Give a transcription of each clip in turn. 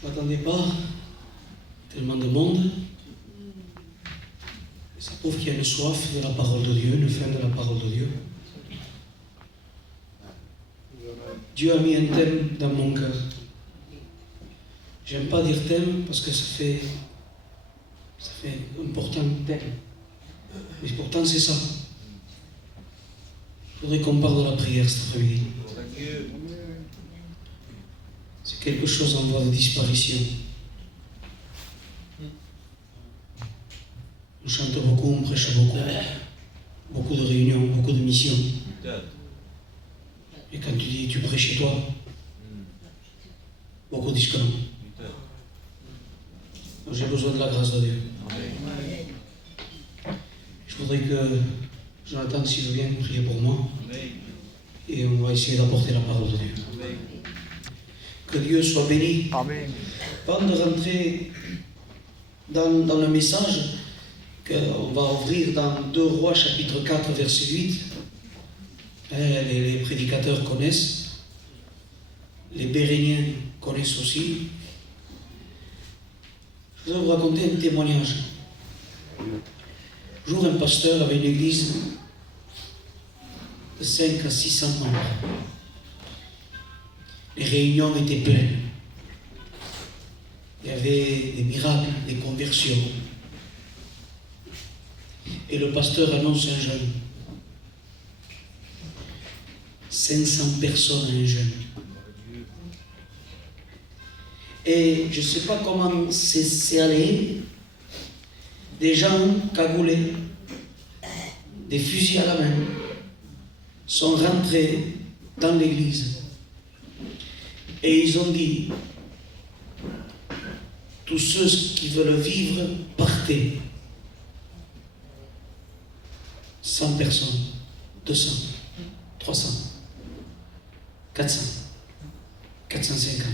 Je ne m'attendais pas, tellement de monde. Et ça prouve qu'il y a une soif de la parole de Dieu, une faim de la parole de Dieu. Dieu a mis un thème dans mon cœur. J'aime pas dire thème parce que ça fait important thème. Mais pourtant c'est ça. Je voudrais qu'on parle de la prière cet après-midi. C'est quelque chose en voie de disparition. On chante beaucoup, on prêche beaucoup. Beaucoup de réunions, beaucoup de missions. Et quand tu dis tu prêches chez toi, beaucoup disent que non. J'ai besoin de la grâce de Dieu. Je voudrais que Jonathan, s'il veut bien, prie pour moi. Et on va essayer d'apporter la parole de Dieu. Que Dieu soit béni. Amen. Avant de rentrer dans le message qu'on va ouvrir dans 2 Rois chapitre 4 verset 8, les prédicateurs connaissent, les Béréniens connaissent aussi. Je voudrais vous raconter un témoignage. Un jour, un pasteur avait une église de 5 à 600 membres. Les réunions étaient pleines. Il y avait des miracles, des conversions. Et le pasteur annonce un jeûne. 500 personnes à un jeûne. Et je ne sais pas comment c'est allé. Des gens cagoulés, des fusils à la main, sont rentrés dans l'église. Et ils ont dit, tous ceux qui veulent vivre, partez. 100 personnes, 200, 300, 400, 450.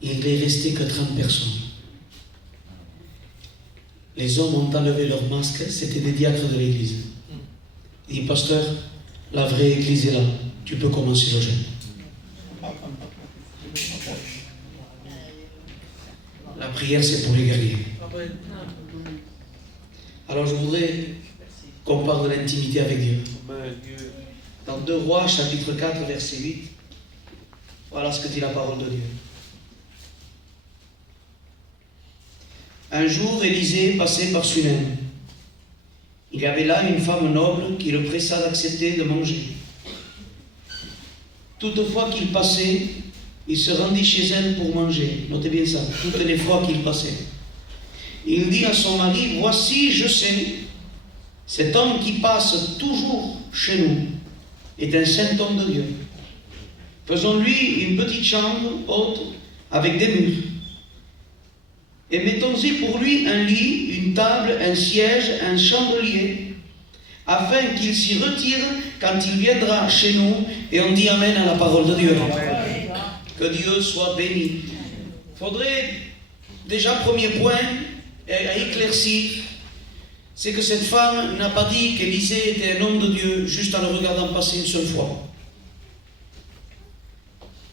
Il n'est resté que 30 personnes. Les hommes ont enlevé leurs masques, c'était des diacres de l'église. Il dit, pasteur, la vraie église est là, tu peux commencer le jeûne. La prière, c'est pour les guerriers. Alors je voudrais qu'on parle de l'intimité avec Dieu. Dans 2 Rois, chapitre 4, verset 8, voilà ce que dit la parole de Dieu. Un jour, Élisée passait par Sunem. Il y avait là une femme noble qui le pressa d'accepter de manger. Toutefois qu'il passait, il se rendit chez elle pour manger. Notez bien ça, toutes les fois qu'il passait. Il dit à son mari, voici, je sais, cet homme qui passe toujours chez nous est un saint homme de Dieu. Faisons-lui une petite chambre haute avec des murs. Et mettons-y pour lui un lit, une table, un siège, un chandelier, afin qu'il s'y retire quand il viendra chez nous. Et on dit Amen à la parole de Dieu. Amen. Que Dieu soit béni. Il faudrait déjà, premier point à éclaircir, c'est que cette femme n'a pas dit qu'Élisée était un homme de Dieu juste en le regardant passer une seule fois.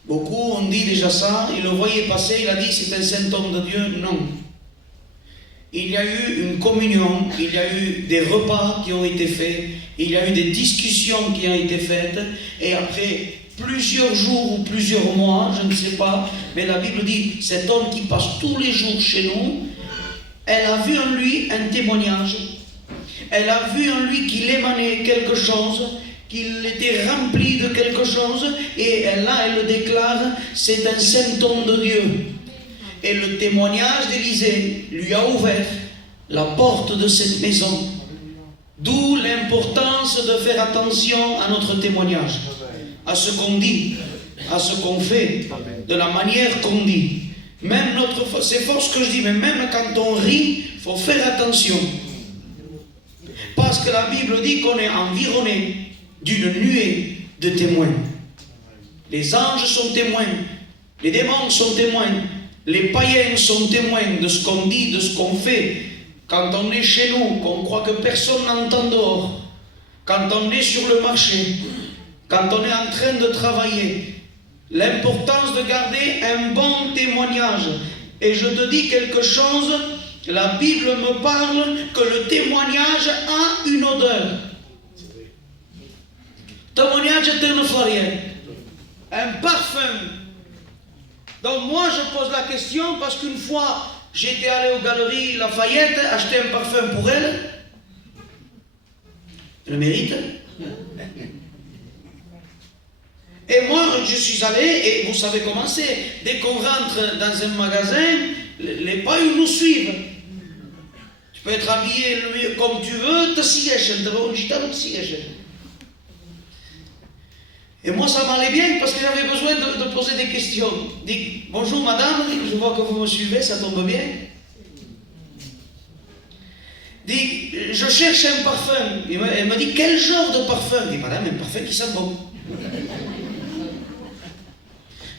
Beaucoup ont dit déjà ça, il le voyait passer, il a dit c'est un saint homme de Dieu. Non. Il y a eu une communion, il y a eu des repas qui ont été faits, il y a eu des discussions qui ont été faites, et après plusieurs jours ou plusieurs mois, je ne sais pas, mais la Bible dit, cet homme qui passe tous les jours chez nous, elle a vu en lui un témoignage, elle a vu en lui qu'il émanait quelque chose, qu'il était rempli de quelque chose, et là elle le déclare, c'est un saint homme de Dieu. Et le témoignage d'Élisée lui a ouvert la porte de cette maison. D'où l'importance de faire attention à notre témoignage, à ce qu'on dit, à ce qu'on fait, de la manière qu'on dit. Même c'est fort ce que je dis, mais même quand on rit, il faut faire attention. Parce que la Bible dit qu'on est environné d'une nuée de témoins. Les anges sont témoins, les démons sont témoins, les païens sont témoins de ce qu'on dit, de ce qu'on fait. Quand on est chez nous, qu'on croit que personne n'entend dehors, quand on est sur le marché, quand on est en train de travailler, l'importance de garder un bon témoignage. Et je te dis quelque chose, la Bible me parle que le témoignage a une odeur. Témoignage est une florière, un parfum. Donc moi je pose la question parce qu'une fois j'étais allé aux Galeries Lafayette acheter un parfum pour elle. Elle le mérite. Et moi, je suis allé, et vous savez comment c'est. Dès qu'on rentre dans un magasin, les pailles nous suivent. Tu peux être habillé comme tu veux, et moi, ça m'allait bien parce que j'avais besoin de poser des questions. Je dis, bonjour madame, je vois que vous me suivez, ça tombe bien. Dit, je cherche un parfum. Elle me dit, quel genre de parfum? Je dis, madame, un parfum qui sent bon.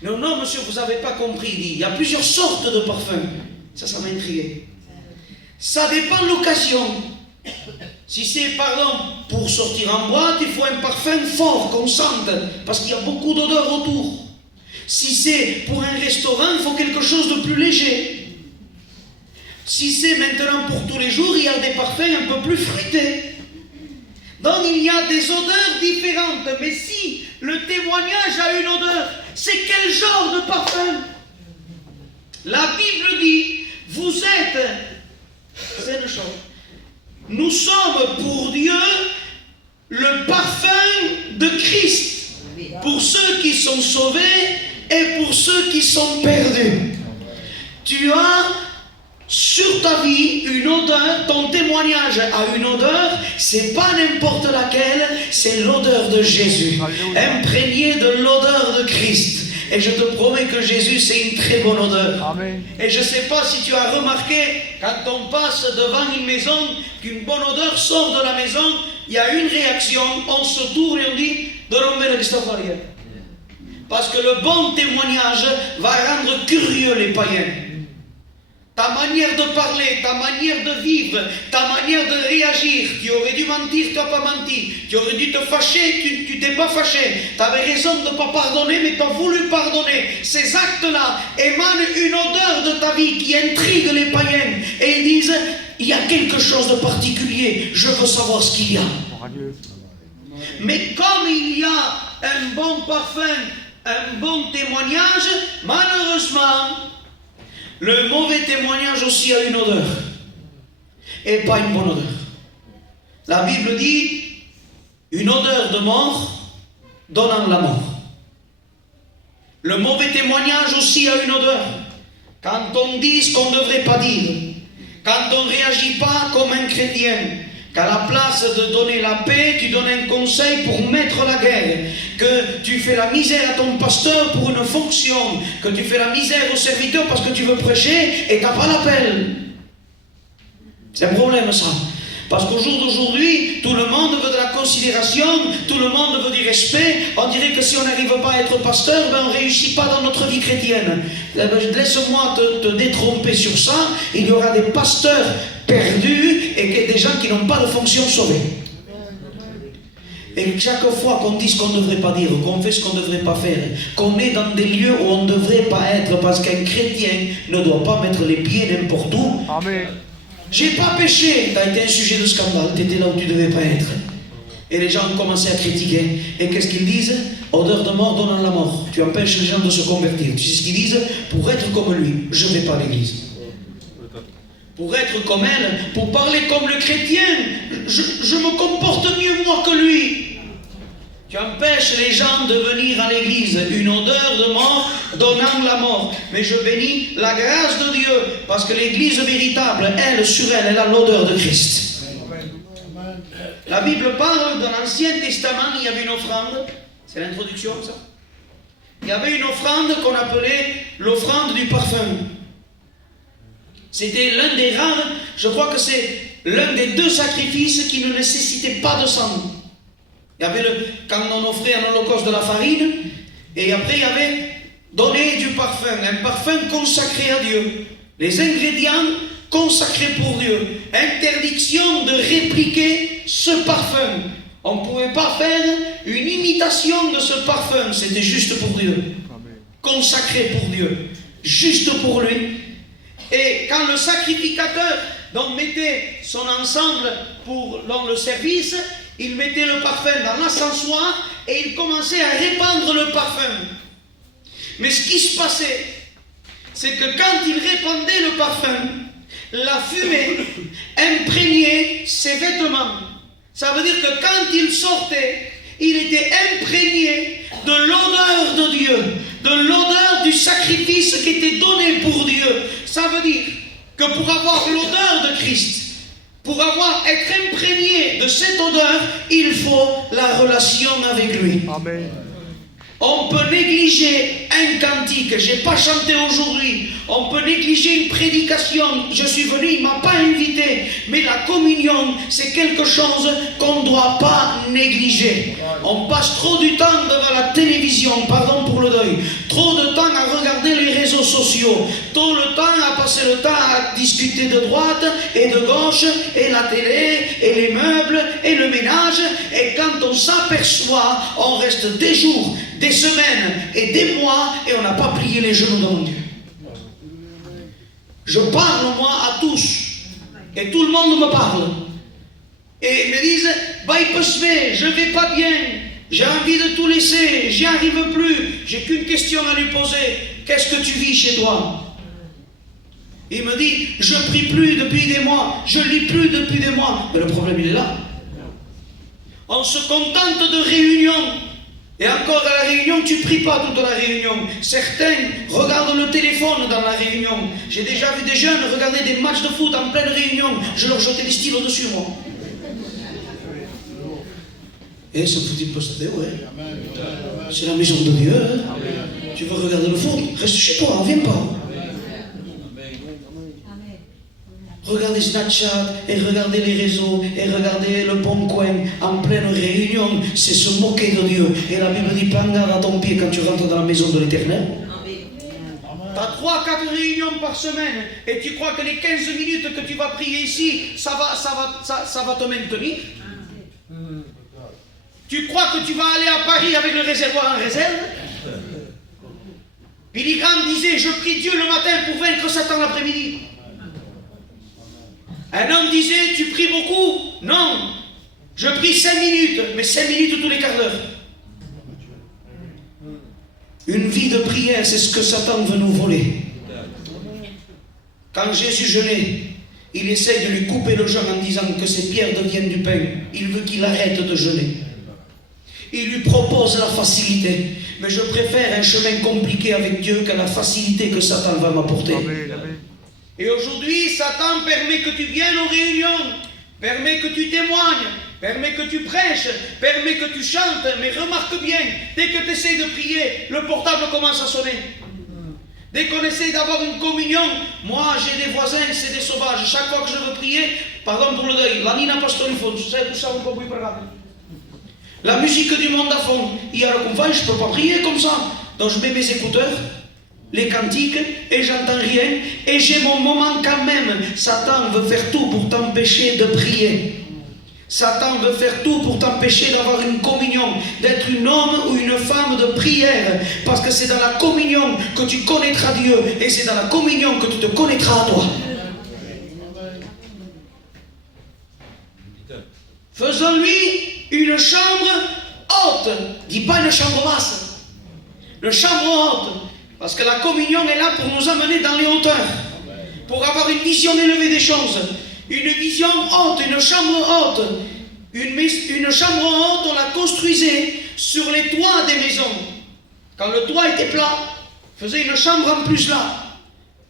Non, non, monsieur, vous n'avez pas compris. Il dit, il y a plusieurs sortes de parfums. Ça m'a intrigué. Ça dépend de l'occasion. Si c'est, par exemple, pour sortir en boîte, il faut un parfum fort, qu'on sente, parce qu'il y a beaucoup d'odeurs autour. Si c'est pour un restaurant, il faut quelque chose de plus léger. Si c'est maintenant pour tous les jours, il y a des parfums un peu plus fruités. Donc il y a des odeurs différentes. Mais si le témoignage a une odeur, c'est quel genre de parfum? La Bible dit, vous êtes, c'est une chose, nous sommes pour Dieu le parfum de Christ, pour ceux qui sont sauvés et pour ceux qui sont perdus. Tu as sur ta vie une odeur, ton témoignage a une odeur, c'est pas n'importe laquelle, c'est l'odeur de Jésus, imprégné de l'odeur de Christ. Et je te promets que Jésus, c'est une très bonne odeur. Amen. Et je ne sais pas si tu as remarqué, quand on passe devant une maison, qu'une bonne odeur sort de la maison, il y a une réaction, on se tourne et on dit, de romper le Christophe. Parce que le bon témoignage va rendre curieux les païens. Ta manière de parler, ta manière de vivre, ta manière de réagir, tu aurais dû mentir, tu n'as pas menti, tu aurais dû te fâcher, tu t'es pas fâché, tu avais raison de ne pas pardonner, mais tu as voulu pardonner. Ces actes-là émanent une odeur de ta vie qui intrigue les païens. Et ils disent, il y a quelque chose de particulier, je veux savoir ce qu'il y a. Mais comme il y a un bon parfum, un bon témoignage, malheureusement, le mauvais témoignage aussi a une odeur, et pas une bonne odeur. La Bible dit, une odeur de mort donnant la mort. Le mauvais témoignage aussi a une odeur. Quand on dit ce qu'on ne devrait pas dire, quand on ne réagit pas comme un chrétien, qu'à la place de donner la paix, tu donnes un conseil pour mettre la guerre, que tu fais la misère à ton pasteur pour une fonction, que tu fais la misère au serviteur parce que tu veux prêcher et tu n'as pas l'appel. C'est un problème ça. Parce qu'au jour d'aujourd'hui, tout le monde veut de la considération, tout le monde veut du respect. On dirait que si on n'arrive pas à être pasteur, on ne réussit pas dans notre vie chrétienne. Laisse-moi te détromper sur ça. Il y aura des pasteurs perdus et des gens qui n'ont pas de fonction sauvée. Et chaque fois qu'on dit ce qu'on ne devrait pas dire, qu'on fait ce qu'on ne devrait pas faire, qu'on est dans des lieux où on ne devrait pas être, parce qu'un chrétien ne doit pas mettre les pieds n'importe où. Amen. J'ai pas péché, tu as été un sujet de scandale, tu étais là où tu ne devais pas être. Et les gens ont commencé à critiquer. Et qu'est-ce qu'ils disent? Odeur de mort donnant la mort. Tu empêches les gens de se convertir. Tu sais ce qu'ils disent? Pour être comme lui, je ne vais pas à l'église. Pour être comme elle, pour parler comme le chrétien, je me comporte mieux moi que lui. Tu empêches les gens de venir à l'église, une odeur de mort donnant la mort. Mais je bénis la grâce de Dieu, parce que l'église véritable, elle, sur elle, elle a l'odeur de Christ. La Bible parle de l'Ancien Testament, il y avait une offrande, c'est l'introduction ça. Il y avait une offrande qu'on appelait l'offrande du parfum. C'était l'un des rares, je crois que c'est l'un des 2 sacrifices qui ne nécessitaient pas de sang. Il y avait quand on offrait un holocauste de la farine, et après il y avait donné du parfum, un parfum consacré à Dieu. Les ingrédients consacrés pour Dieu. Interdiction de répliquer ce parfum. On ne pouvait pas faire une imitation de ce parfum, c'était juste pour Dieu. consacré pour Dieu, juste pour lui. Et quand le sacrificateur donc mettait son ensemble dans le service, il mettait le parfum dans l'ascensoir et il commençait à répandre le parfum. Mais ce qui se passait, c'est que quand il répandait le parfum, la fumée imprégnait ses vêtements. Ça veut dire que quand il sortait, il était imprégné de l'odeur de Dieu, de l'odeur du sacrifice qui était donné pour Dieu. Ça veut dire que pour avoir l'odeur de Christ, pour être imprégné de cette odeur, il faut la relation avec lui. Amen. On peut négliger un cantique, je n'ai pas chanté aujourd'hui. On peut négliger une prédication, je suis venu, il ne m'a pas invité. Mais la communion, c'est quelque chose qu'on ne doit pas négliger. On passe trop du temps devant la télévision, pardon pour le deuil, trop de temps à regarder les réseaux sociaux, trop le temps à passer le temps à discuter de droite et de gauche, et la télé, et les meubles, et le ménage. Et quand on s'aperçoit, on reste des jours, des semaines et des mois et on n'a pas plié les genoux devant Dieu. Je parle moi à tous et tout le monde me parle et me disent je vais pas bien, j'ai envie de tout laisser, j'y arrive plus, j'ai qu'une question à lui poser, qu'est-ce que tu vis chez toi? Il me dit je prie plus depuis des mois, je lis plus depuis des mois. Mais le problème il est là. On se contente de réunions. Et encore à la réunion, tu ne pries pas toute la réunion. Certains regardent le téléphone dans la réunion. J'ai déjà vu des jeunes regarder des matchs de foot en pleine réunion. Je leur jetais des stylos dessus, moi. Et ça me foutait pas ça, ouais. C'est la maison de Dieu. Hein. Tu veux regarder le foot? Reste chez toi, viens pas. Regardez Snapchat et regardez les réseaux et regardez le bon coin en pleine réunion, c'est se moquer de Dieu. Et la Bible dit, prends garde à ton pied quand tu rentres dans la maison de l'Éternel. Tu as 3-4 réunions par semaine et tu crois que les 15 minutes que tu vas prier ici, ça va te maintenir? Tu crois que tu vas aller à Paris avec le réservoir en réserve? Billy Graham disait, je prie Dieu le matin pour vaincre Satan l'après-midi. Un homme disait, tu pries beaucoup? Non, je prie 5 minutes, mais 5 minutes tous les quarts d'heure. Une vie de prière, c'est ce que Satan veut nous voler. Quand Jésus jeûnait, il essaye de lui couper le jeûne en disant que ces pierres deviennent du pain. Il veut qu'il arrête de jeûner. Il lui propose la facilité. Mais je préfère un chemin compliqué avec Dieu que la facilité que Satan va m'apporter. Amen, amen. Et aujourd'hui, Satan permet que tu viennes aux réunions, permet que tu témoignes, permet que tu prêches, permet que tu chantes, mais remarque bien, dès que tu essaies de prier, le portable commence à sonner. Dès qu'on essaie d'avoir une communion, moi j'ai des voisins, c'est des sauvages, chaque fois que je veux prier, pardon pour le deuil, la Nina Pastorifo, tu sais tout ça, on peut pas. La musique du monde à fond, il y a le conflit, je ne peux pas prier comme ça, donc je mets mes écouteurs, les cantiques, et j'entends rien, et j'ai mon moment quand même. Satan veut faire tout pour t'empêcher de prier. Satan veut faire tout pour t'empêcher d'avoir une communion, d'être un homme ou une femme de prière, parce que c'est dans la communion que tu connaîtras Dieu, et c'est dans la communion que tu te connaîtras à toi. Faisons-lui une chambre haute, dis pas une chambre basse, une chambre haute. Parce que la communion est là pour nous amener dans les hauteurs, pour avoir une vision élevée des choses, une vision haute, une chambre haute. Une chambre haute, on la construisait sur les toits des maisons. Quand le toit était plat, on faisait une chambre en plus là.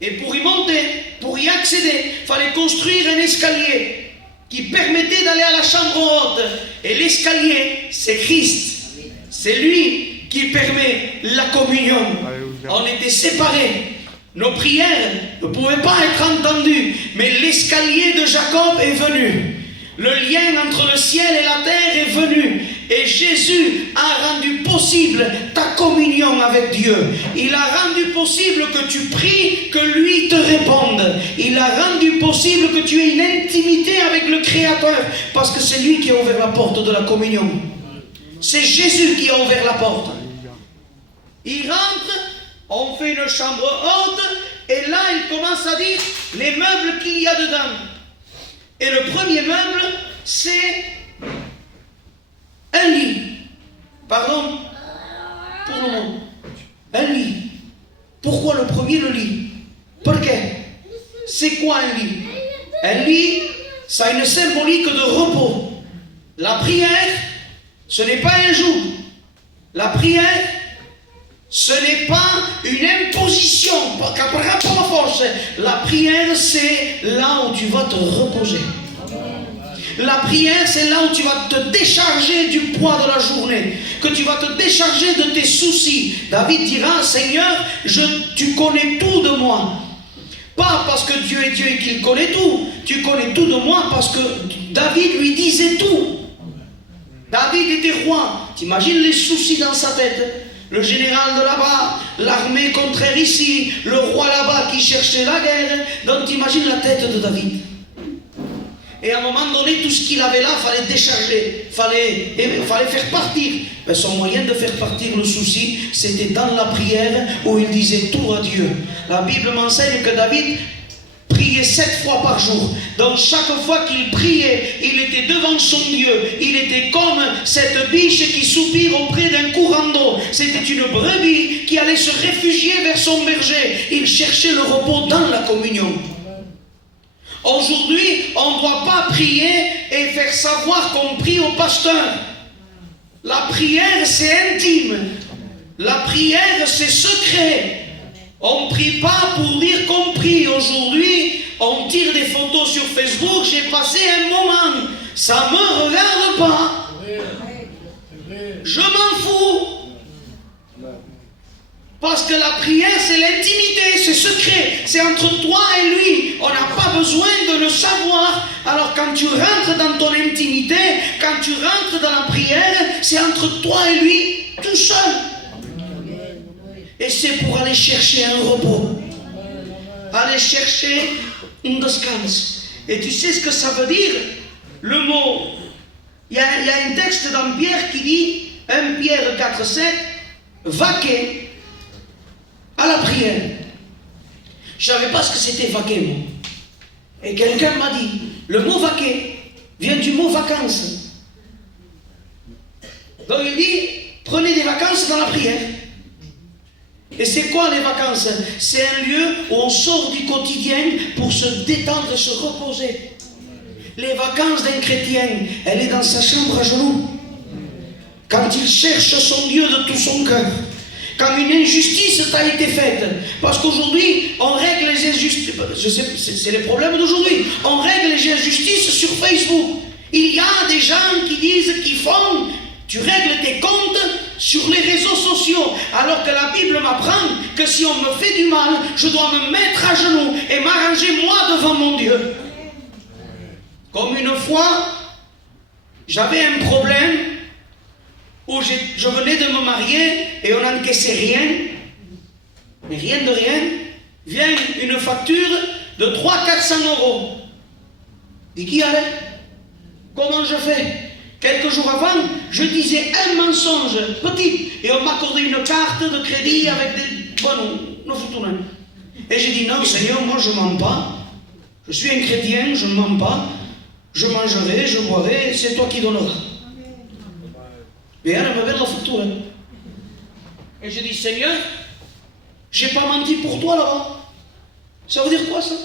Et pour y monter, pour y accéder, il fallait construire un escalier qui permettait d'aller à la chambre haute. Et l'escalier, c'est Christ. C'est lui qui permet la communion. On était séparés. Nos prières ne pouvaient pas être entendues. Mais l'escalier de Jacob est venu. Le lien entre le ciel et la terre est venu. Et Jésus a rendu possible ta communion avec Dieu. Il a rendu possible que tu pries, que lui te réponde. Il a rendu possible que tu aies une intimité avec le Créateur. Parce que c'est lui qui a ouvert la porte de la communion. C'est Jésus qui a ouvert la porte. Il rentre On fait une chambre haute, et là, il commence à dire les meubles qu'il y a dedans. Et le premier meuble, c'est un lit. Pardon pour le mot. Un lit. Pourquoi le premier, le lit? Pourquoi? C'est quoi un lit? Un lit, ça a une symbolique de repos. La prière, ce n'est pas un joug. La prière, ce n'est pas une imposition par rapport à la force. La prière, c'est là où tu vas te reposer. La prière, c'est là où tu vas te décharger du poids de la journée, que tu vas te décharger de tes soucis. David dira, Seigneur, tu connais tout de moi. Pas parce que Dieu est Dieu et qu'il connaît tout. Tu connais tout de moi parce que David lui disait tout. David était roi. T'imagines les soucis dans sa tête. Le général de là-bas, l'armée contraire ici, le roi là-bas qui cherchait la guerre. Donc t'imagines la tête de David. Et à un moment donné, tout ce qu'il avait là, fallait décharger, fallait faire partir. Mais son moyen de faire partir le souci, c'était dans la prière où il disait tout à Dieu. La Bible m'enseigne que David priait 7 fois par jour. Donc chaque fois qu'il priait, il était devant son Dieu. Il était comme cette biche qui soupire auprès d'un courant d'eau. C'était une brebis qui allait se réfugier vers son berger. Il cherchait le repos dans la communion. Aujourd'hui, on ne doit pas prier et faire savoir qu'on prie au pasteur. La prière, c'est intime. La prière, c'est secret. On ne prie pas pour dire qu'on prie. Aujourd'hui, on tire des photos sur Facebook. J'ai passé un moment. Ça ne me regarde pas. Je m'en fous. Parce que la prière, c'est l'intimité, c'est secret, c'est entre toi et lui. On n'a pas besoin de le savoir. Alors quand tu rentres dans ton intimité, quand tu rentres dans la prière, c'est entre toi et lui, tout seul. Et c'est pour aller chercher un repos. Aller chercher une descanse. Et tu sais ce que ça veut dire? Le mot, il y a un texte dans Pierre qui dit, 1 Pierre 4,7, vaquer à la prière. Je ne savais pas ce que c'était vaquer, moi. Et quelqu'un m'a dit, le mot vaquer vient du mot vacances. Donc il dit, prenez des vacances dans la prière. Et c'est quoi les vacances? C'est un lieu où on sort du quotidien pour se détendre et se reposer. Les vacances d'un chrétien, elle est dans sa chambre à genoux. Quand il cherche son Dieu de tout son cœur. Quand une injustice t'a été faite, parce qu'aujourd'hui, on règle les injustices, je sais, c'est les problèmes d'aujourd'hui, on règle les injustices sur Facebook. Il y a des gens qui disent qu'ils font, tu règles tes comptes sur les réseaux sociaux, alors que la Bible m'apprend que si on me fait du mal, je dois me mettre à genoux et m'arranger moi devant mon Dieu. Comme une fois, j'avais un problème, où je venais de me marier et on n'encaissait rien, mais rien de rien, vient une facture de 300-400 €. Et qui allait? Comment je fais? Quelques jours avant, je disais un mensonge petit et on m'accordait une carte de crédit avec des... Bon, et j'ai dit non Seigneur, moi je ne mens pas, je suis un chrétien, je ne mens pas, je mangerai, je boirai, c'est toi qui donneras. Et elle me met la facture. Et je dis, Seigneur, j'ai pas menti pour toi là-bas. Ça veut dire quoi ça?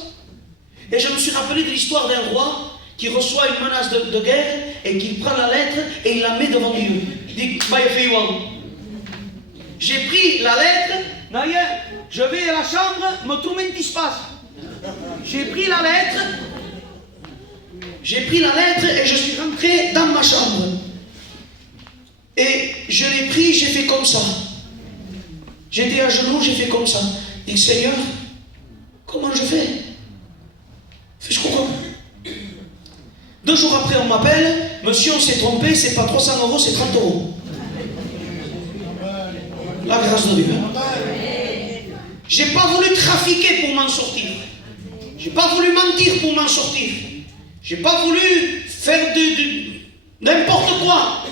Et je me suis rappelé de l'histoire d'un roi qui reçoit une menace de guerre et qui prend la lettre et il la met devant Dieu. Il dit, j'ai pris la lettre, je vais à la chambre, me tourne qui se passe. J'ai pris la lettre et je suis rentré dans ma chambre. Et je l'ai pris, j'ai fait comme ça. J'étais à genoux, j'ai fait comme ça. Je dis, Seigneur, comment je fais? Je comprends. 2 jours après, on m'appelle, monsieur, on s'est trompé, c'est pas 300 €, c'est 30 €. La grâce de Dieu. J'ai pas voulu trafiquer pour m'en sortir. J'ai pas voulu mentir pour m'en sortir. J'ai pas voulu faire n'importe quoi.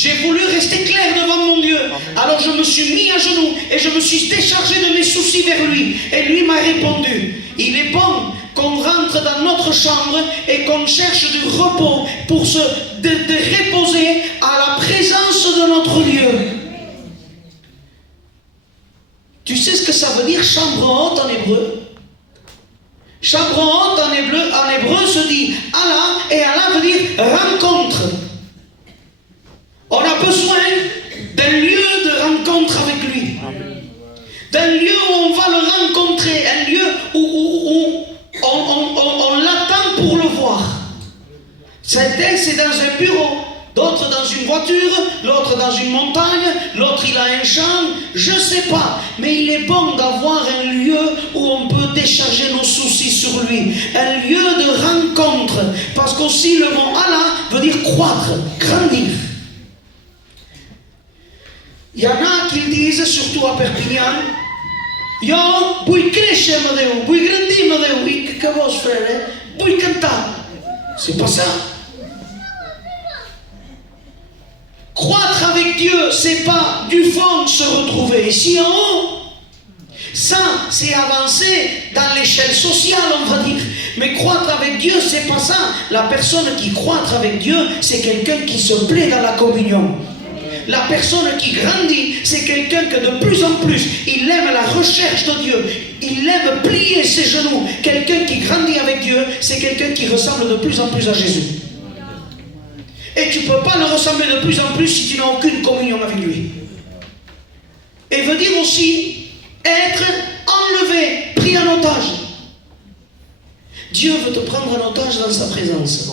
J'ai voulu rester clair devant mon Dieu. Alors je me suis mis à genoux et je me suis déchargé de mes soucis vers lui. Et lui m'a répondu, il est bon qu'on rentre dans notre chambre et qu'on cherche du repos pour de reposer à la présence de notre Dieu. Tu sais ce que ça veut dire chambre haute en hébreu? Chambre haute en hébreu se dit Allah, et Allah veut dire rencontre. On a besoin d'un lieu de rencontre avec lui. D'un lieu où on va le rencontrer, un lieu où on l'attend pour le voir. Certains, c'est dans un bureau, d'autres dans une voiture, l'autre dans une montagne, l'autre il a un champ, je ne sais pas. Mais il est bon d'avoir un lieu où on peut décharger nos soucis sur lui. Un lieu de rencontre. Parce qu'aussi le mot Allah veut dire croître, grandir. Il y en a qui disent, surtout à Perpignan, yo vull créixer amb Déu, vull grandir amb Déu. I què vols fer, vull cantar. C'est pas ça. Croître avec Dieu, c'est pas du fond se retrouver ici en haut. Ça, c'est avancer dans l'échelle sociale, on va dire. Mais croître avec Dieu, c'est pas ça. La personne qui croître avec Dieu, c'est quelqu'un qui se plaît dans la communion. La personne qui grandit, c'est quelqu'un que de plus en plus, il aime la recherche de Dieu. Il aime plier ses genoux. Quelqu'un qui grandit avec Dieu, c'est quelqu'un qui ressemble de plus en plus à Jésus. Et tu ne peux pas le ressembler de plus en plus si tu n'as aucune communion avec lui. Et veut dire aussi être enlevé, pris en otage. Dieu veut te prendre en otage dans sa présence.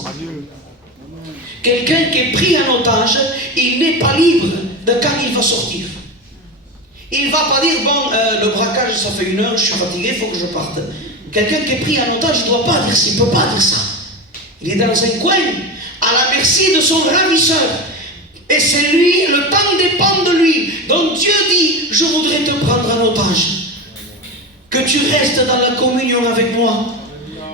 Quelqu'un qui est pris en otage, il n'est pas libre de quand il va sortir. Il ne va pas dire, bon, le braquage, ça fait 1 heure, je suis fatigué, il faut que je parte. Quelqu'un qui est pris en otage, il ne doit pas dire ça, il ne peut pas dire ça. Il est dans un coin, à la merci de son ravisseur. Et c'est lui, le temps dépend de lui. Donc Dieu dit, je voudrais te prendre en otage. Que tu restes dans la communion avec moi.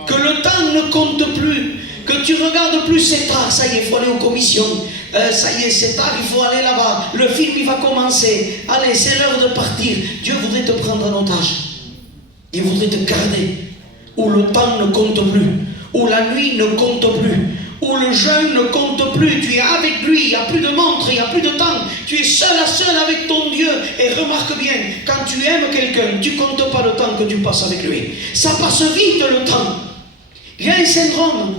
Que le temps ne compte plus. Que tu regardes plus, c'est tard, ça y est, il faut aller aux commissions. Ça y est, c'est tard, il faut aller là-bas. Le film, il va commencer. Allez, c'est l'heure de partir. Dieu voudrait te prendre en otage. Il voudrait te garder. Où le temps ne compte plus. Où la nuit ne compte plus. Où le jeûne ne compte plus. Tu es avec lui, il n'y a plus de montre, il n'y a plus de temps. Tu es seul à seul avec ton Dieu. Et remarque bien, quand tu aimes quelqu'un, tu ne comptes pas le temps que tu passes avec lui. Ça passe vite le temps. Il y a un syndrome.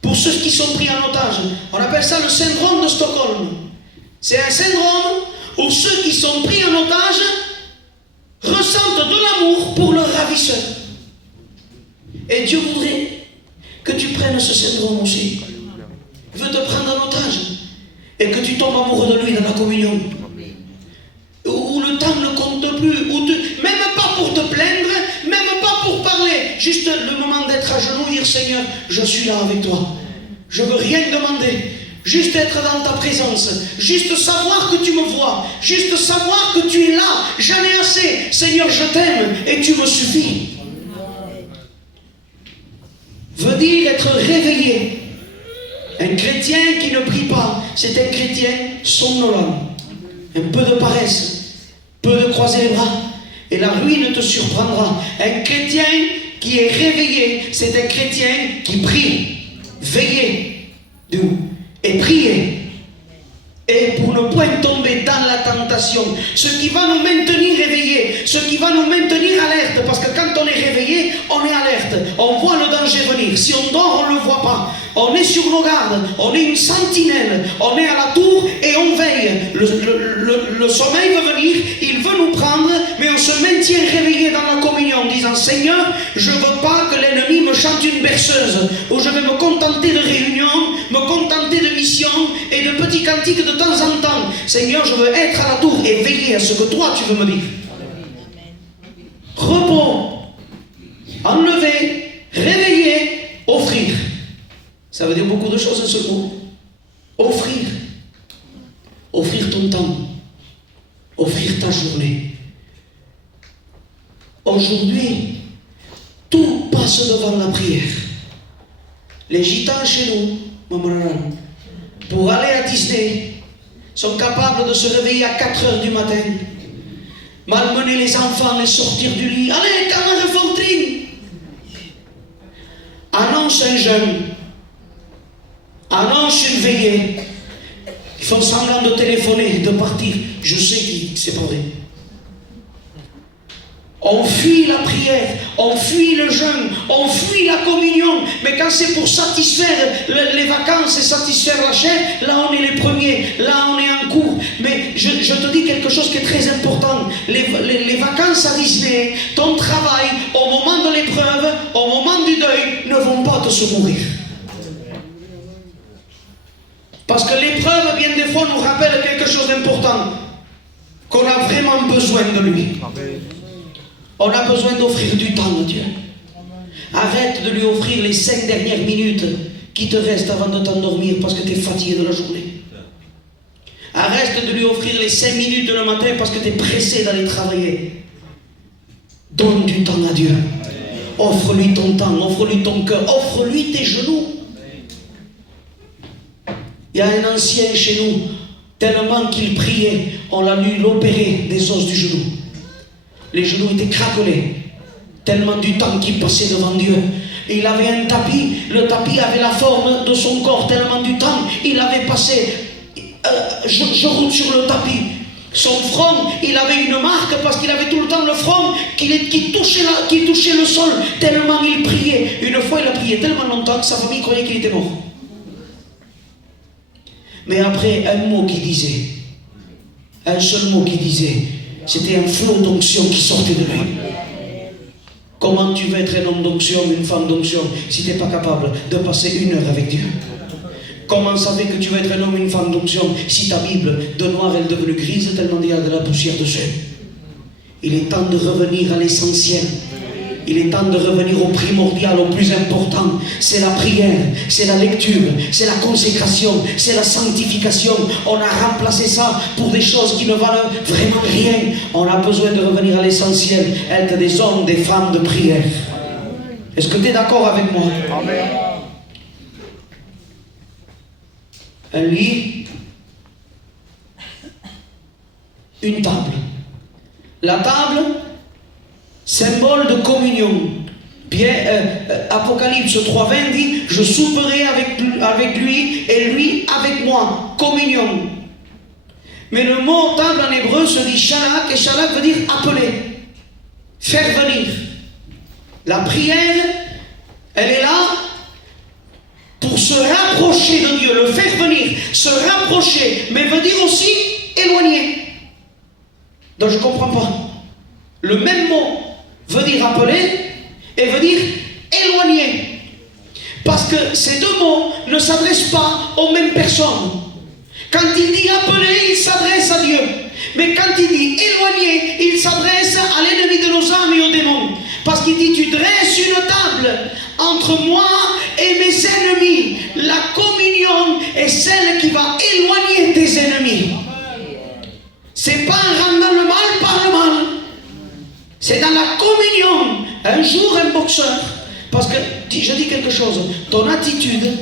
Pour ceux qui sont pris en otage, on appelle ça le syndrome de Stockholm. C'est un syndrome où ceux qui sont pris en otage ressentent de l'amour pour leur ravisseur. Et Dieu voudrait que tu prennes ce syndrome aussi. Il veut te prendre en otage et que tu tombes amoureux de lui dans la communion. Où le temps ne compte plus, même pas pour te plaindre, même pas pour parler, juste le moment d'être à genoux et dire Seigneur, je suis là avec toi. Je ne veux rien demander, juste être dans ta présence, juste savoir que tu me vois, juste savoir que tu es là, j'en ai assez. Seigneur, je t'aime et tu me suffis. Veut dire être réveillé. Un chrétien qui ne prie pas, c'est un chrétien somnolent. Un peu de paresse, peu de croiser les bras, et la ruine te surprendra. Un chrétien qui est réveillé, c'est un chrétien qui prie. Veillez et priez. Et pour ne point tomber dans la tentation, ce qui va nous maintenir réveillés, ce qui va nous maintenir alerte, parce que quand on est réveillé, on est alerte, on voit le danger venir. Si on dort, on ne le voit pas. On est sur nos gardes, on est une sentinelle, on est à la tour et on veille. Le sommeil veut venir, il veut nous prendre, mais on se maintient réveillé dans la communion en disant Seigneur, je ne veux pas que l'ennemi me chante une berceuse, où je vais me contenter de réunions, me contenter de missions et de petits cantiques de temps en temps. Seigneur, je veux être à la tour et veiller à ce que toi tu veux me dire. Repos, enlever, réveiller, offrir. Ça veut dire beaucoup de choses, ce mot. Offrir. Offrir ton temps. Offrir ta journée. Aujourd'hui, tout passe devant la prière. Les gitans chez nous, pour aller à Disney, sont capables de se réveiller à 4 heures du matin, malmener les enfants, les sortir du lit. Allez, camarade Fortrine! Annonce un jeûne, annonce une veillée. Ils font semblant de téléphoner, de partir. Je sais que c'est pas vrai. On fuit la prière, on fuit le jeûne, on fuit la communion. Mais quand c'est pour satisfaire les vacances et satisfaire la chair, là on est les premiers, là on est en cours. Mais je te dis quelque chose qui est très important. Les vacances à Disney, ton travail, au moment de l'épreuve, au moment du deuil, ne vont pas te secourir. Parce que l'épreuve, bien des fois, nous rappelle quelque chose d'important. Qu'on a vraiment besoin de lui. On a besoin d'offrir du temps à Dieu. Arrête de lui offrir les 5 dernières minutes qui te restent avant de t'endormir parce que tu es fatigué de la journée. Arrête de lui offrir les 5 minutes le matin parce que tu es pressé d'aller travailler. Donne du temps à Dieu. Offre-lui ton temps, offre-lui ton cœur, offre-lui tes genoux. Il y a un ancien chez nous, tellement qu'il priait, on l'a lu l'opérer des os du genou. Les genoux étaient craquelés, tellement du temps qu'il passait devant Dieu. Et il avait un tapis, le tapis avait la forme de son corps, tellement du temps il avait passé. Je roule sur le tapis. Son front, il avait une marque parce qu'il avait tout le temps le front qui touchait le sol, tellement il priait. Une fois, il a prié tellement longtemps que sa famille croyait qu'il était mort. Mais après, un mot qui disait, un seul mot qui disait, c'était un flot d'onction qui sortait de lui. Comment tu veux être un homme d'onction, une femme d'onction, si tu n'es pas capable de passer 1 heure avec Dieu? Comment savez que tu veux être un homme, une femme d'onction, si ta Bible, de noir, elle est devenue grise tellement il y a de la poussière dessus? Il est temps de revenir à l'essentiel. Il est temps de revenir au primordial, au plus important. C'est la prière, c'est la lecture, c'est la consécration, c'est la sanctification. On a remplacé ça pour des choses qui ne valent vraiment rien. On a besoin de revenir à l'essentiel, être des hommes, des femmes de prière. Est-ce que tu es d'accord avec moi? Amen. Un lit, une table. La table, symbole de communion. Apocalypse 3:20 dit, je souperai avec lui et lui avec moi. Communion. Mais le mot table en hébreu se dit shalak, et shalak veut dire appeler, faire venir. La prière, elle est là pour se rapprocher de Dieu, le faire venir, se rapprocher, mais veut dire aussi éloigner. Donc je ne comprends pas. Le même mot veut dire appeler et veut dire éloigner. Parce que ces deux mots ne s'adressent pas aux mêmes personnes. Quand il dit appeler, il s'adresse à Dieu. Mais quand il dit éloigner, il s'adresse à l'ennemi de nos âmes et aux démons. Parce qu'il dit, tu dresses une table entre moi et mes ennemis. La communion est celle qui va éloigner tes ennemis. C'est pas en rendant le mal par le mal. C'est dans la communion. Un jour, un boxeur, parce que je dis quelque chose, ton attitude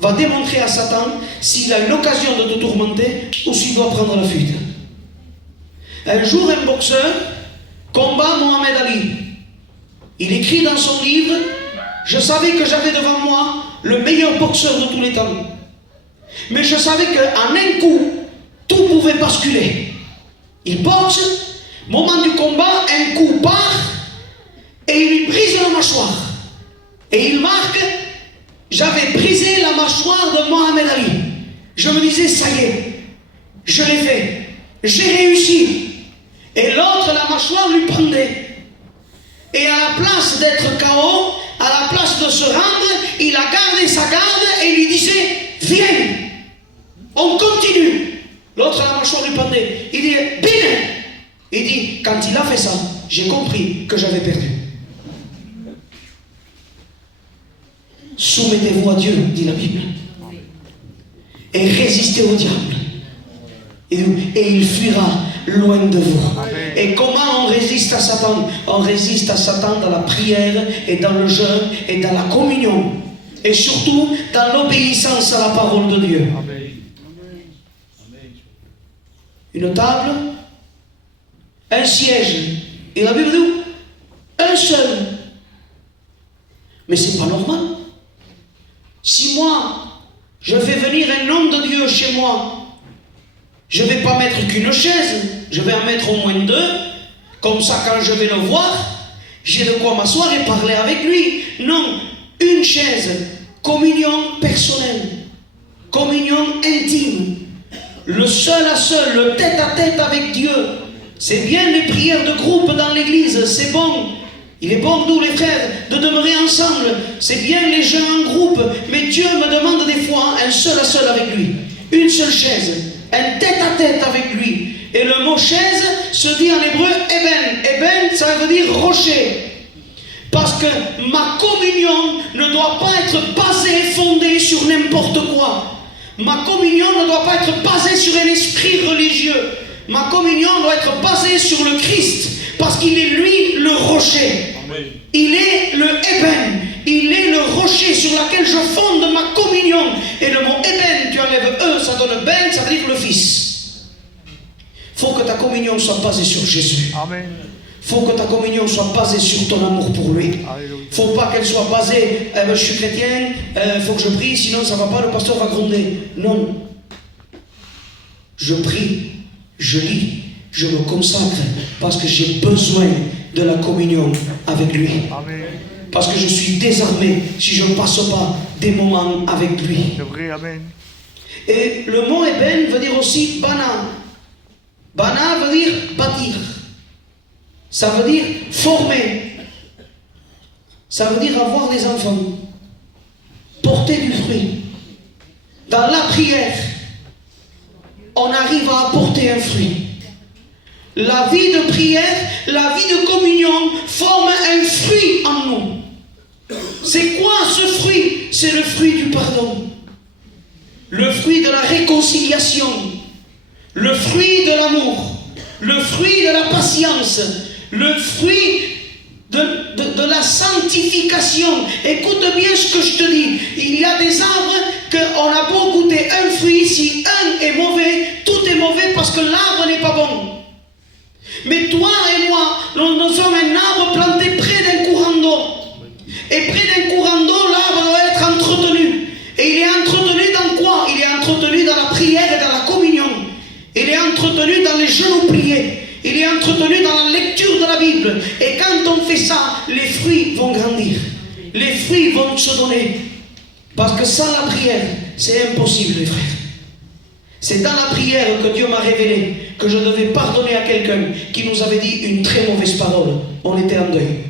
va démontrer à Satan s'il a une occasion de te tourmenter ou s'il doit prendre la fuite. Un jour, un boxeur combat Mohamed Ali. Il écrit dans son livre, je savais que j'avais devant moi le meilleur boxeur de tous les temps. Mais je savais qu'en un coup, tout pouvait basculer. Il boxe, moment du combat, un coup part et il lui brise la mâchoire. Et il marque, j'avais brisé la mâchoire de Mohamed Ali. Je me disais, ça y est, je l'ai fait, j'ai réussi. Et l'autre, la mâchoire lui pendait. Et à la place d'être KO, à la place de se rendre, il a gardé sa garde et lui disait, viens, on continue. L'autre, la mâchoire lui pendait. Il dit, bien. Il dit, quand il a fait ça, j'ai compris que j'avais perdu. Soumettez-vous à Dieu, dit la Bible. Et résistez au diable. Et il fuira loin de vous. Et comment on résiste à Satan? On résiste à Satan dans la prière et dans le jeûne et dans la communion. Et surtout dans l'obéissance à la parole de Dieu. une table, un siège. Et la Bible dit un seul. Mais c'est pas normal. Si moi, je fais venir un homme de Dieu chez moi, je ne vais pas mettre qu'une chaise, je vais en mettre au moins deux. Comme ça, quand je vais le voir, j'ai de quoi m'asseoir et parler avec lui. Non, une chaise, communion personnelle, communion intime, le seul à seul, le tête à tête avec Dieu. C'est bien les prières de groupe dans l'église, c'est bon. Il est bon, nous les frères, de demeurer ensemble. C'est bien les gens en groupe, mais Dieu me demande des fois un seul à seul avec lui. Une seule chaise, un tête à tête avec lui. Et le mot chaise se dit en hébreu eben. Eben, ça veut dire rocher. Parce que ma communion ne doit pas être basée, fondée sur n'importe quoi. Ma communion ne doit pas être basée sur un esprit religieux. Ma communion doit être basée sur le Christ. Parce qu'il est lui le rocher. Amen. Il est le eben. Il est le rocher sur lequel je fonde ma communion. Et le mot eben, tu enlèves E, ça donne ben, ça veut dire le Fils. Il faut que ta communion soit basée sur Jésus. Amen. Il faut que ta communion soit basée sur ton amour pour lui. Il ne faut pas qu'elle soit basée, je suis chrétien, il faut que je prie, sinon ça ne va pas, le pasteur va gronder. Non. Je prie, je lis, je me consacre parce que j'ai besoin de la communion avec lui. Amen. Parce que je suis désarmé si je ne passe pas des moments avec lui. C'est vrai, amen. Et le mot eben veut dire aussi bana. Bana veut dire bâtir. Ça veut dire former. Ça veut dire avoir des enfants. Porter du fruit. Dans la prière, on arrive à apporter un fruit. La vie de prière, la vie de communion forme un fruit en nous. C'est quoi ce fruit? C'est le fruit du pardon. Le fruit de la réconciliation. Le fruit de l'amour. Le fruit de la patience. Le fruit de la sanctification. Écoute bien ce que je te dis. Il y a des arbres qu'on a beau goûter un fruit, si un est mauvais, tout est mauvais parce que l'arbre n'est pas bon. Mais toi et moi, nous sommes un arbre planté près d'un courant d'eau. Et près d'un courant d'eau, l'arbre doit être entretenu. Et il est entretenu dans quoi? Il est entretenu dans la prière et dans la communion. Il est entretenu dans les genoux pliés. Il est entretenu dans la lecture de la Bible. Et quand on fait ça, les fruits vont grandir. Les fruits vont se donner. Parce que sans la prière, c'est impossible, les frères. C'est dans la prière que Dieu m'a révélé que je devais pardonner à quelqu'un qui nous avait dit une très mauvaise parole. On était en deuil.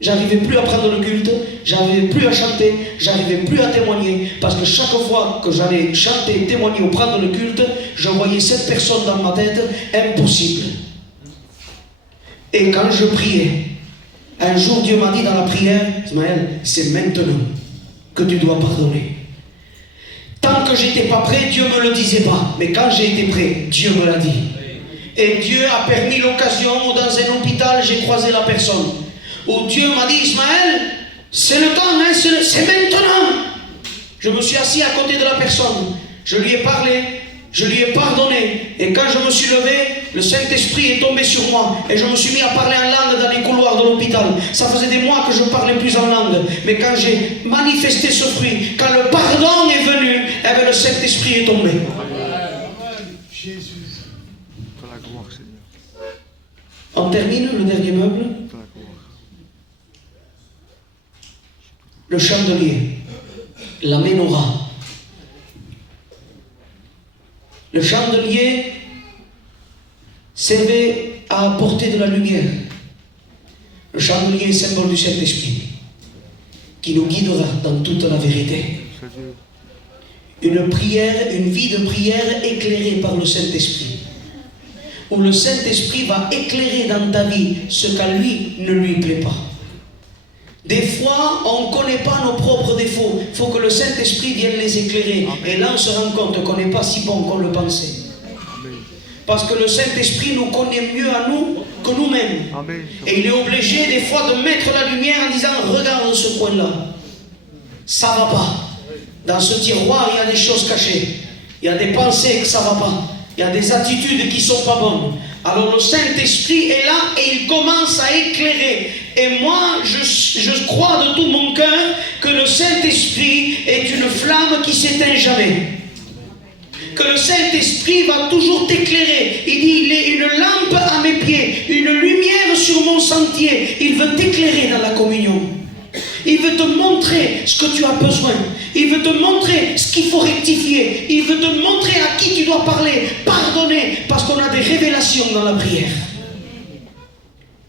J'arrivais plus à prendre le culte, j'arrivais plus à chanter, j'arrivais plus à témoigner, parce que chaque fois que j'allais chanter, témoigner ou prendre le culte, je voyais cette personne dans ma tête, impossible. Et quand je priais, un jour Dieu m'a dit dans la prière, Ismaël, c'est maintenant que tu dois pardonner. Tant que j'étais pas prêt, Dieu me le disait pas, mais quand j'ai été prêt, Dieu me l'a dit. Et Dieu a permis l'occasion où dans un hôpital j'ai croisé la personne. Où Dieu m'a dit, Ismaël, c'est le temps, hein, c'est maintenant. Je me suis assis à côté de la personne. Je lui ai parlé, je lui ai pardonné. Et quand je me suis levé, le Saint-Esprit est tombé sur moi. Et je me suis mis à parler en langue dans les couloirs de l'hôpital. Ça faisait des mois que je ne parlais plus en langue. Mais quand j'ai manifesté ce fruit, quand le pardon est venu, eh bien, le Saint-Esprit est tombé. Jésus. On termine le dernier meuble. Le chandelier, la menorah. Le chandelier servait à apporter de la lumière. Le chandelier est symbole du Saint-Esprit qui nous guidera dans toute la vérité. Une prière, une vie de prière éclairée par le Saint-Esprit. Où le Saint-Esprit va éclairer dans ta vie ce qu'à lui ne lui plaît pas. Des fois, on ne connaît pas nos propres défauts. Il faut que le Saint-Esprit vienne les éclairer. Amen. Et là, on se rend compte qu'on n'est pas si bon qu'on le pensait. Amen. Parce que le Saint-Esprit nous connaît mieux à nous que nous-mêmes. Amen. Et il est obligé des fois de mettre la lumière en disant, regarde ce coin-là. Ça ne va pas. Dans ce tiroir, il y a des choses cachées. Il y a des pensées que ça ne va pas. il y a des attitudes qui ne sont pas bonnes. Alors le Saint-Esprit est là et il commence à éclairer. Et moi, je crois de tout mon cœur que le Saint-Esprit est une flamme qui ne s'éteint jamais. Que le Saint-Esprit va toujours t'éclairer. Il dit, il est une lampe à mes pieds, une lumière sur mon sentier. Il veut t'éclairer dans la communion. Il veut te montrer ce que tu as besoin. Il veut te montrer ce qu'il faut rectifier. Il veut te montrer à qui tu dois parler, pardonner, parce qu'on a des révélations dans la prière.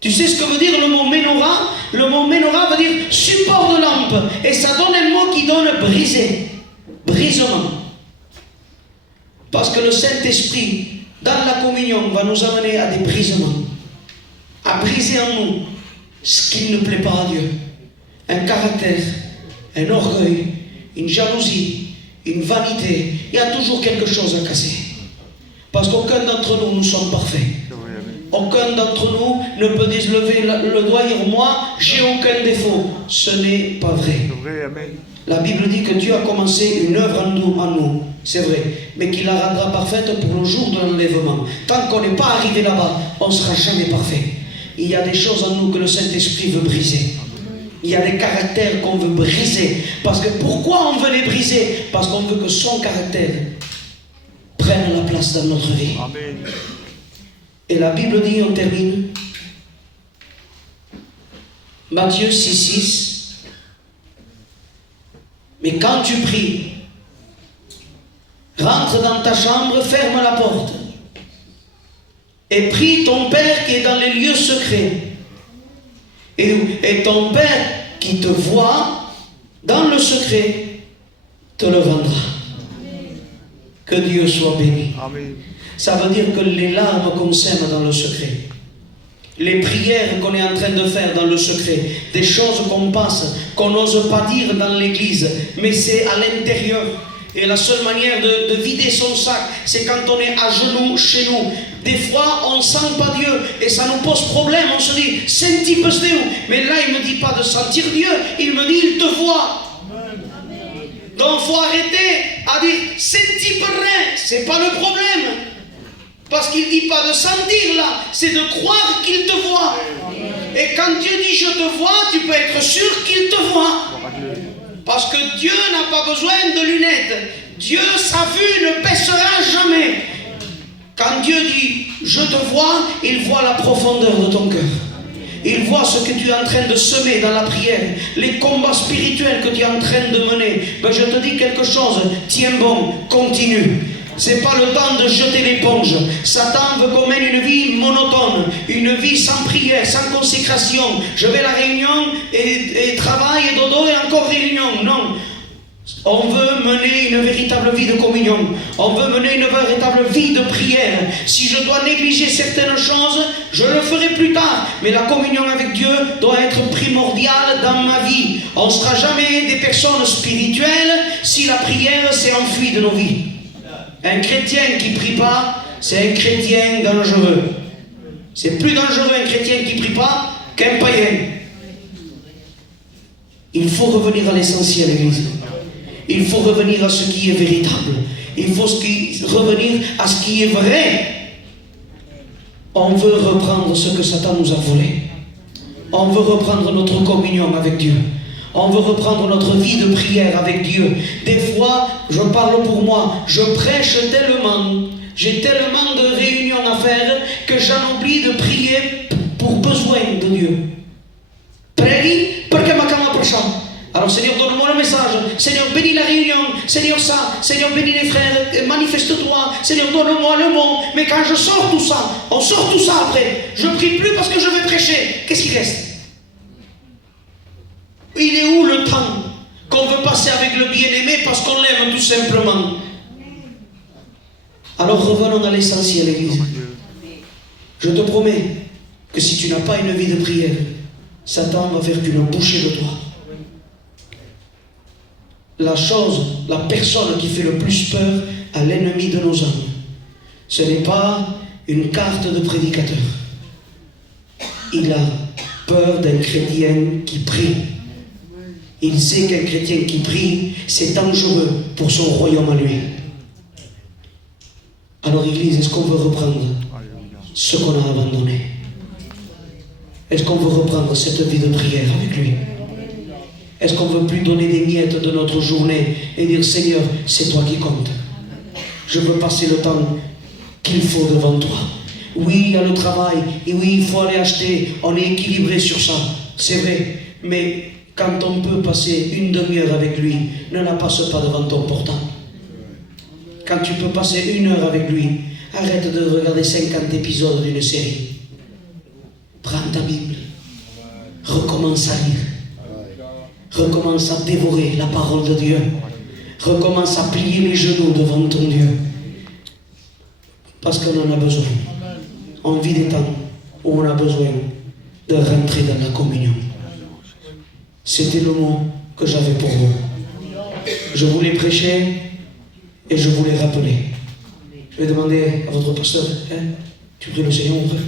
Tu sais ce que veut dire le mot menorah? Le mot menorah veut dire support de lampe. Et ça donne un mot qui donne briser, brisement. Parce que le Saint-Esprit, dans la communion, va nous amener à des brisements. À briser en nous ce qui ne plaît pas à Dieu. Un caractère, un orgueil, une jalousie, une vanité. Il y a toujours quelque chose à casser. Parce qu'aucun d'entre nous, nous sommes parfaits. Aucun d'entre nous ne peut lever le doigt et dire, moi, j'ai aucun défaut. Ce n'est pas vrai. La Bible dit que Dieu a commencé une œuvre en nous, c'est vrai, mais qu'il la rendra parfaite pour le jour de l'enlèvement. Tant qu'on n'est pas arrivé là-bas, on ne sera jamais parfait. Il y a des choses en nous que le Saint-Esprit veut briser. Il y a des caractères qu'on veut briser. Parce que pourquoi on veut les briser? Parce qu'on veut que son caractère prenne la place dans notre vie. Amen. Et la Bible dit, on termine, Matthieu 6,6. Mais quand tu pries, rentre dans ta chambre, ferme la porte et prie ton Père qui est dans les lieux secrets. Et ton Père qui te voit dans le secret te le rendra. Que Dieu soit béni. Amen. Ça veut dire que les larmes qu'on sème dans le secret, les prières qu'on est en train de faire dans le secret, des choses qu'on passe, qu'on n'ose pas dire dans l'église, mais c'est à l'intérieur. Et la seule manière de vider son sac, c'est quand on est à genoux chez nous. Des fois, on ne sent pas Dieu et ça nous pose problème. On se dit, senti peu Dieu. Mais là, il ne me dit pas de sentir Dieu, il me dit, il te voit. Donc, il faut arrêter à dire, senti peu rien, ce n'est pas le problème. Parce qu'il ne dit pas de sentir là, c'est de croire qu'il te voit. Et quand Dieu dit je te vois, tu peux être sûr qu'il te voit. Parce que Dieu n'a pas besoin de lunettes. Dieu, sa vue ne baissera jamais. Quand Dieu dit je te vois, il voit la profondeur de ton cœur. Il voit ce que tu es en train de semer dans la prière, les combats spirituels que tu es en train de mener. Ben, je te dis quelque chose, tiens bon, continue. C'est pas le temps de jeter l'éponge. Satan veut qu'on mène une vie monotone, une vie sans prière, sans consécration. Je vais à la réunion et travail et dodo et encore réunion. Non. On veut mener une véritable vie de communion. On veut mener une véritable vie de prière. Si je dois négliger certaines choses, je le ferai plus tard. Mais la communion avec Dieu doit être primordiale dans ma vie. On ne sera jamais des personnes spirituelles si la prière s'est enfuie de nos vies. Un chrétien qui ne prie pas, c'est un chrétien dangereux. C'est plus dangereux un chrétien qui ne prie pas qu'un païen. Il faut revenir à l'essentiel, l'Église. Il faut revenir à ce qui est véritable. Il faut revenir à ce qui est vrai. On veut reprendre ce que Satan nous a volé. On veut reprendre notre communion avec Dieu. On veut reprendre notre vie de prière avec Dieu. Des fois, je parle pour moi, je prêche tellement, j'ai tellement de réunions à faire que j'en oublie de prier pour besoin de Dieu. Preghi perché mancava prêchant. Alors Seigneur, donne-moi le message. Seigneur, bénis la réunion. Seigneur, ça. Seigneur, bénis les frères. Manifeste-toi. Seigneur, donne-moi le mot. Mais quand je sors tout ça, on sort tout ça après. Je ne prie plus parce que je vais prêcher. Qu'est-ce qui reste? Il est où le temps qu'on veut passer avec le bien-aimé parce qu'on l'aime tout simplement? Alors revenons à l'essentiel, l'Église. Je te promets que si tu n'as pas une vie de prière, Satan va faire une bouchée de toi. La personne qui fait le plus peur à l'ennemi de nos âmes, ce n'est pas une carte de prédicateur. Il a peur d'un chrétien qui prie. Il sait qu'un chrétien qui prie, c'est dangereux pour son royaume à lui. Alors Église, est-ce qu'on veut reprendre ce qu'on a abandonné? Est-ce qu'on veut reprendre cette vie de prière avec lui? Est-ce qu'on ne veut plus donner des miettes de notre journée et dire Seigneur, c'est toi qui comptes. Je veux passer le temps qu'il faut devant toi. Oui, il y a le travail, et oui, il faut aller acheter, on est équilibré sur ça, c'est vrai, mais quand on peut passer une demi-heure avec lui, ne la passe pas devant ton portable. Quand tu peux passer 1 heure avec lui, arrête de regarder 50 épisodes d'une série. Prends ta Bible, recommence à lire, recommence à dévorer la parole de Dieu, recommence à plier les genoux devant ton Dieu, parce qu'on en a besoin. On vit des temps où on a besoin de rentrer dans la communion. C'était le mot que j'avais pour vous. Je voulais prêcher et je voulais rappeler. Je vais demander à votre pasteur, tu pries le Seigneur, mon frère?